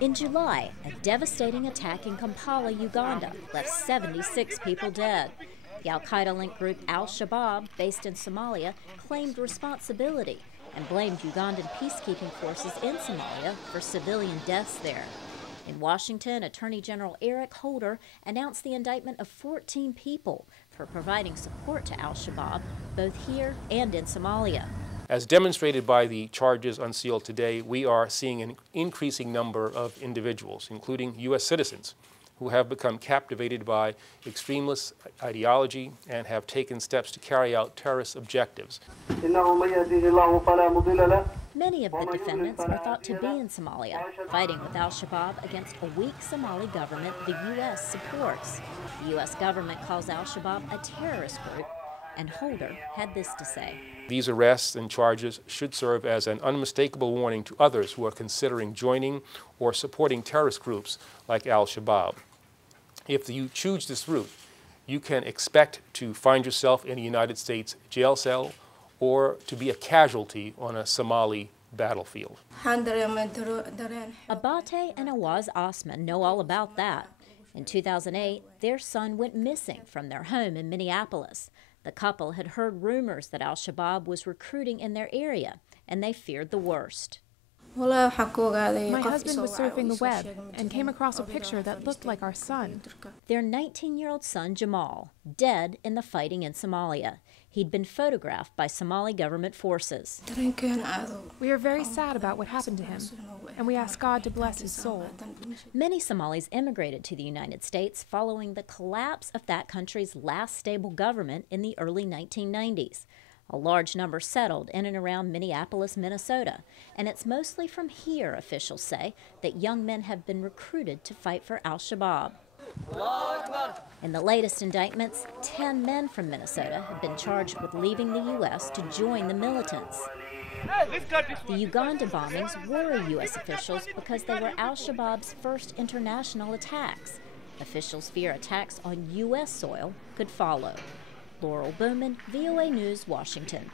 In July, a devastating attack in Kampala, Uganda, left 76 people dead. The al-Qaeda-linked group Al-Shabaab, based in Somalia, claimed responsibility and blamed Ugandan peacekeeping forces in Somalia for civilian deaths there. In Washington, Attorney General Eric Holder announced the indictment of 14 people for providing support to Al-Shabaab, both here and in Somalia. As demonstrated by the charges unsealed today, we are seeing an increasing number of individuals, including U.S. citizens, who have become captivated by extremist ideology and have taken steps to carry out terrorist objectives. Many of the defendants are thought to be in Somalia, fighting with Al-Shabaab against a weak Somali government the U.S. supports. The U.S. government calls Al-Shabaab a terrorist group, and Holder had this to say. These arrests and charges should serve as an unmistakable warning to others who are considering joining or supporting terrorist groups like Al-Shabaab. If you choose this route, you can expect to find yourself in a United States jail cell or to be a casualty on a Somali battlefield. Abate and Awaz Osman know all about that. In 2008, their son went missing from their home in Minneapolis. The couple had heard rumors that Al-Shabaab was recruiting in their area, and they feared the worst. My husband was surfing the web and came across a picture that looked like our son. Their 19-year-old son, Jamal, dead in the fighting in Somalia. He'd been photographed by Somali government forces. We are very sad about what happened to him, and we ask God to bless his soul. Many Somalis immigrated to the United States following the collapse of that country's last stable government in the early 1990s. A large number settled in and around Minneapolis, Minnesota, and it's mostly from here, officials say, that young men have been recruited to fight for Al-Shabaab. In the latest indictments, 10 men from Minnesota have been charged with leaving the U.S. to join the militants. The Uganda bombings worry U.S. officials because they were Al-Shabaab's first international attacks. Officials fear attacks on U.S. soil could follow. Laurel Bowman, VOA News, Washington.